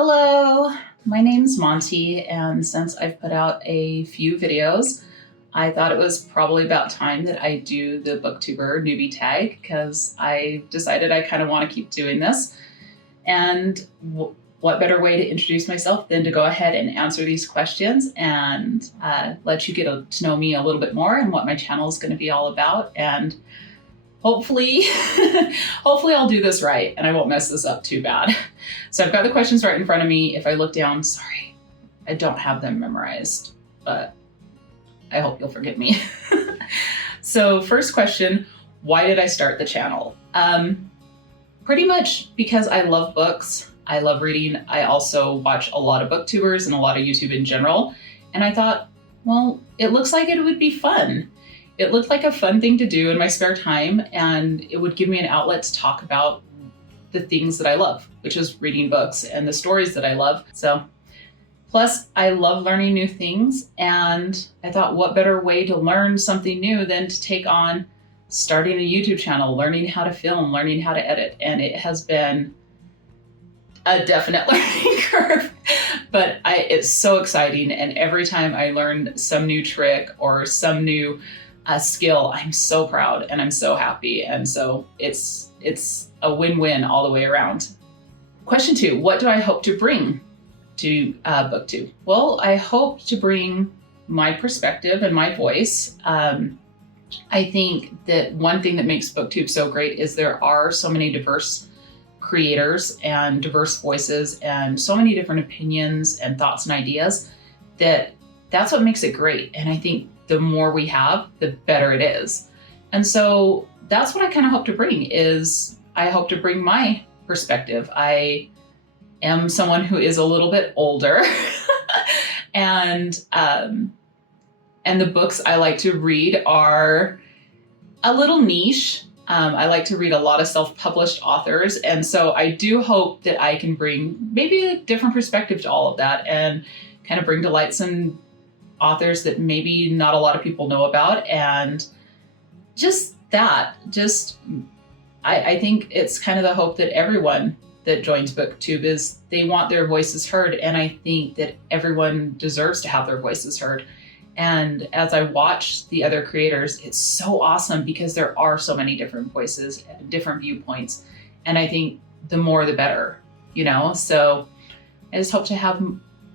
Hello, my name's Monty, and since I've put out a few videos, I thought it was probably about time that I do the Booktuber Newbie tag because I decided I kind of want to keep doing this. And what better way to introduce myself than to go ahead and answer these questions and let you get to know me a little bit more and what my channel is going to be all about. And hopefully, hopefully I'll do this right and I won't mess this up too bad. So I've got the questions right in front of me. If I look down, sorry, I don't have them memorized, but I hope you'll forgive me. So first question, why did I start the channel? Pretty much because I love books. I love reading. I also watch a lot of booktubers and a lot of YouTube in general. And I thought, well, it looks like it would be fun. It looked like a fun thing to do in my spare time, and it would give me an outlet to talk about the things that I love, which is reading books and the stories that I love. So, plus I love learning new things, and I thought what better way to learn something new than to take on starting a YouTube channel, learning how to film, learning how to edit. And it has been a definite learning curve, but it's so exciting. And every time I learn some new trick or some new skill, I'm so proud and I'm so happy. And so it's a win-win all the way around. Question 2, what do I hope to bring to Booktube? Well, I hope to bring my perspective and my voice. I think that one thing that makes Booktube so great is there are so many diverse creators and diverse voices and so many different opinions and thoughts and ideas that's what makes it great. And I think the more we have, the better it is. And so that's what I kind of hope to bring is I hope to bring my perspective. I am someone who is a little bit older and the books I like to read are a little niche. I like to read a lot of self-published authors. And so I do hope that I can bring maybe a different perspective to all of that and kind of bring to light some authors that maybe not a lot of people know about. And I think it's kind of the hope that everyone that joins Booktube is they want their voices heard. And I think that everyone deserves to have their voices heard. And as I watch the other creators, it's so awesome because there are so many different voices, different viewpoints. And I think the more, the better, So I just hope to have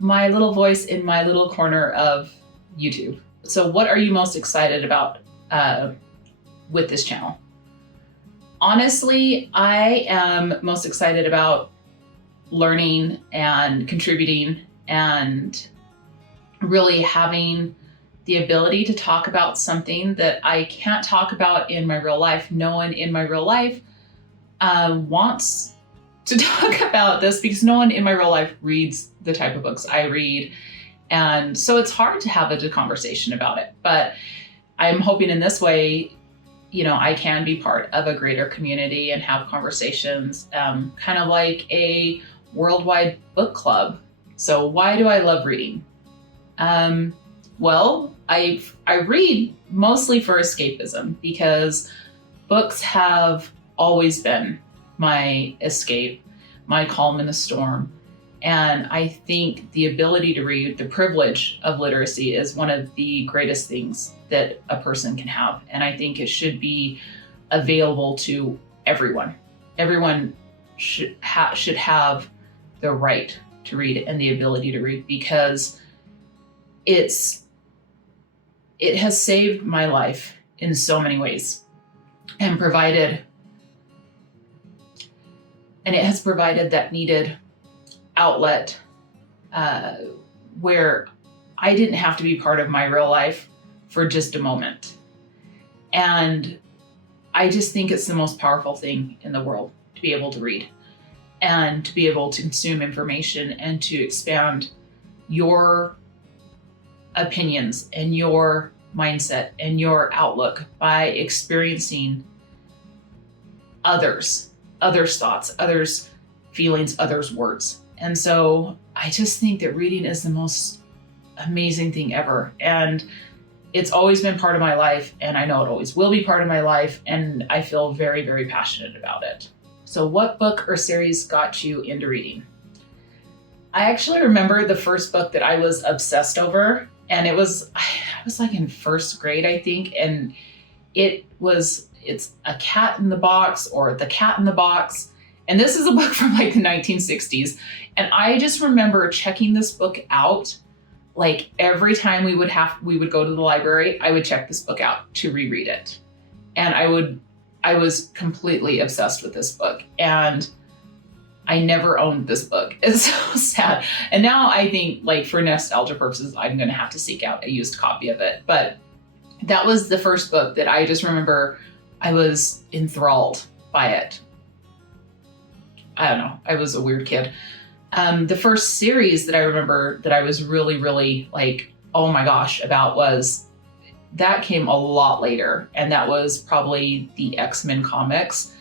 my little voice in my little corner of YouTube. So what are you most excited about with this channel? Honestly, I am most excited about learning and contributing and really having the ability to talk about something that I can't talk about in my real life. No one in my real life wants to talk about this because no one in my real life reads the type of books I read. And so it's hard to have a conversation about it. But I'm hoping in this way, I can be part of a greater community and have conversations, kind of like a worldwide book club. So why do I love reading? Well, I read mostly for escapism because books have always been my escape, my calm in the storm. And I think the ability to read, the privilege of literacy is one of the greatest things that a person can have. And I think it should be available to everyone. Everyone should have the right to read and the ability to read because it has saved my life in so many ways and it has provided that needed outlet where I didn't have to be part of my real life for just a moment. And I just think it's the most powerful thing in the world to be able to read and to be able to consume information and to expand your opinions and your mindset and your outlook by experiencing others' thoughts, others' feelings, others' words. And so I just think that reading is the most amazing thing ever. And it's always been part of my life, and I know it always will be part of my life, and I feel very, very passionate about it. So what book or series got you into reading? I actually remember the first book that I was obsessed over, and I was like in first grade, I think, and it's A Cat in the Box, or The Cat in the Box. And this is a book from like the 1960s. And I just remember checking this book out. Like every time we would go to the library, I would check this book out to reread it. And I was completely obsessed with this book. And I never owned this book. It's so sad. And now I think, like, for nostalgia purposes, I'm going to have to seek out a used copy of it. But that was the first book that I just remember I was enthralled by it. I don't know. I was a weird kid. The first series that I remember that I was really, really like, oh my gosh, that came a lot later. And that was probably the X-Men comics.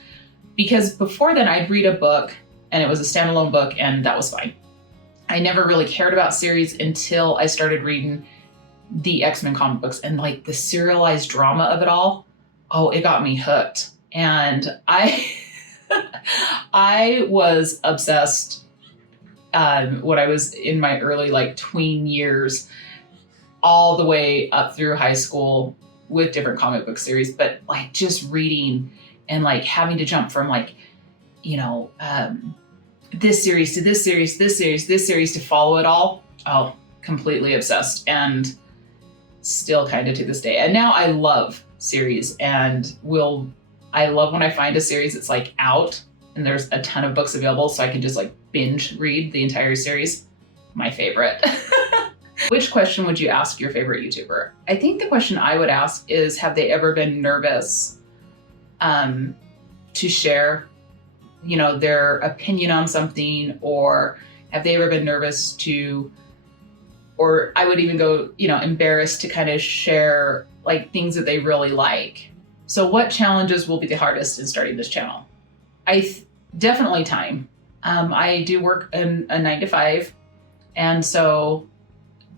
Because before then I'd read a book and it was a standalone book and that was fine. I never really cared about series until I started reading the X-Men comic books, and like the serialized drama of it all. Oh, it got me hooked. And I was obsessed when I was in my early like tween years, all the way up through high school with different comic book series, but like just reading and like having to jump from like, this series to this series, this series to follow it all. Oh, completely obsessed, and still kind of to this day. And now I love series, and I love when I find a series that's like out and there's a ton of books available so I can just like binge read the entire series. My favorite. Which question would you ask your favorite YouTuber? I think the question I would ask is, have they ever been nervous to share, their opinion on something, or have they ever been nervous or I would even go, embarrassed to kind of share like things that they really like. So what challenges will be the hardest in starting this channel? Definitely time. I do work in a 9 to 5. And so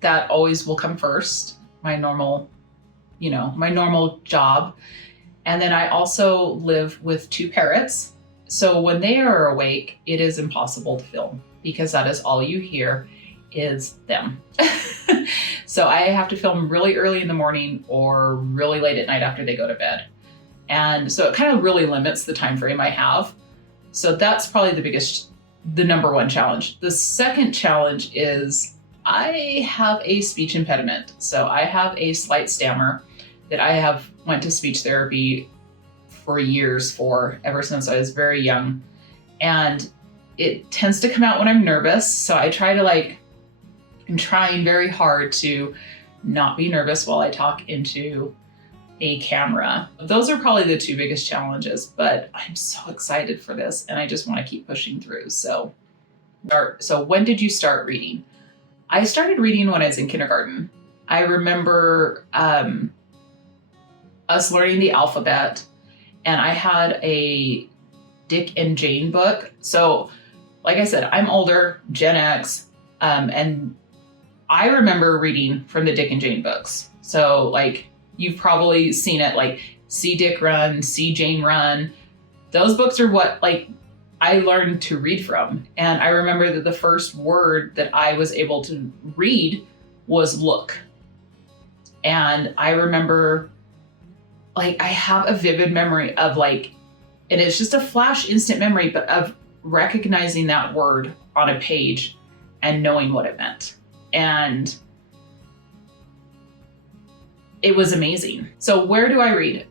that always will come first, my normal job. And then I also live with 2 parrots. So when they are awake, it is impossible to film because that is all you hear is them. So I have to film really early in the morning or really late at night after they go to bed. And so it kind of really limits the time frame I have. So that's probably the number one challenge. The second challenge is I have a speech impediment. So I have a slight stammer that I have went to speech therapy for years ever since I was very young. And it tends to come out when I'm nervous. So I try to I'm trying very hard to not be nervous while I talk into a camera. Those are probably the 2 biggest challenges, but I'm so excited for this and I just want to keep pushing through. So when did you start reading? I started reading when I was in kindergarten. I remember us learning the alphabet, and I had a Dick and Jane book. So like I said, I'm older, Gen X, and I remember reading from the Dick and Jane books. So like you've probably seen it, like See Dick Run, See Jane Run. Those books are what I learned to read from. And I remember that the first word that I was able to read was look. And I remember I have a vivid memory of and it's just a flash instant memory, but of recognizing that word on a page and knowing what it meant. And it was amazing. So where do I read?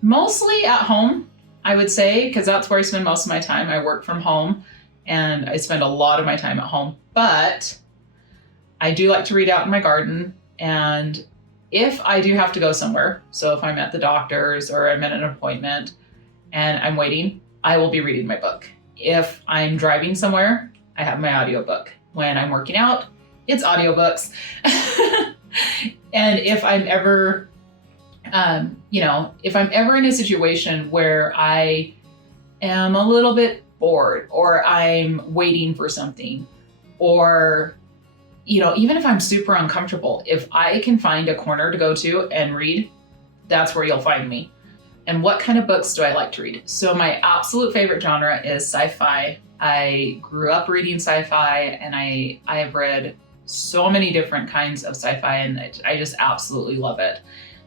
Mostly at home, I would say, because that's where I spend most of my time. I work from home and I spend a lot of my time at home, but I do like to read out in my garden. And if I do have to go somewhere, so if I'm at the doctor's or I'm at an appointment and I'm waiting, I will be reading my book. If I'm driving somewhere, I have my audiobook. When I'm working out, it's audiobooks. And if I'm ever, if I'm ever in a situation where I am a little bit bored or I'm waiting for something, or, even if I'm super uncomfortable, if I can find a corner to go to and read, that's where you'll find me. And what kind of books do I like to read? So my absolute favorite genre is sci-fi I grew up reading sci-fi, and I have read so many different kinds of sci-fi, and I just absolutely love it.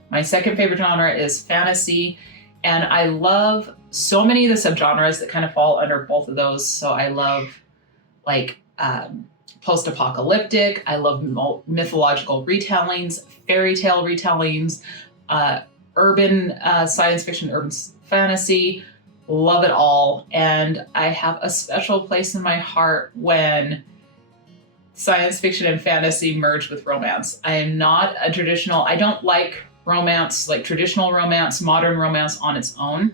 My second favorite genre is fantasy, and I love so many of the subgenres that kind of fall under both of those. So I love like post-apocalyptic, I love mythological retellings, fairy tale retellings, urban science fiction, urban fantasy, love it all. And I have a special place in my heart when science fiction and fantasy merge with romance. I am not a traditional, I don't like romance, like traditional romance, modern romance on its own.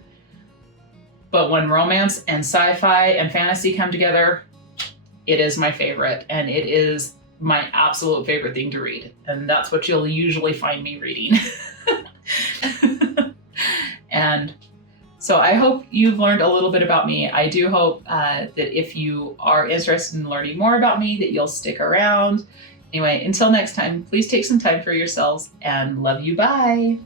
But when romance and sci-fi and fantasy come together, it is my favorite, and it is my absolute favorite thing to read. And that's what you'll usually find me reading. And so I hope you've learned a little bit about me. I do hope that if you are interested in learning more about me, that you'll stick around. Anyway, until next time, please take some time for yourselves, and love you. Bye.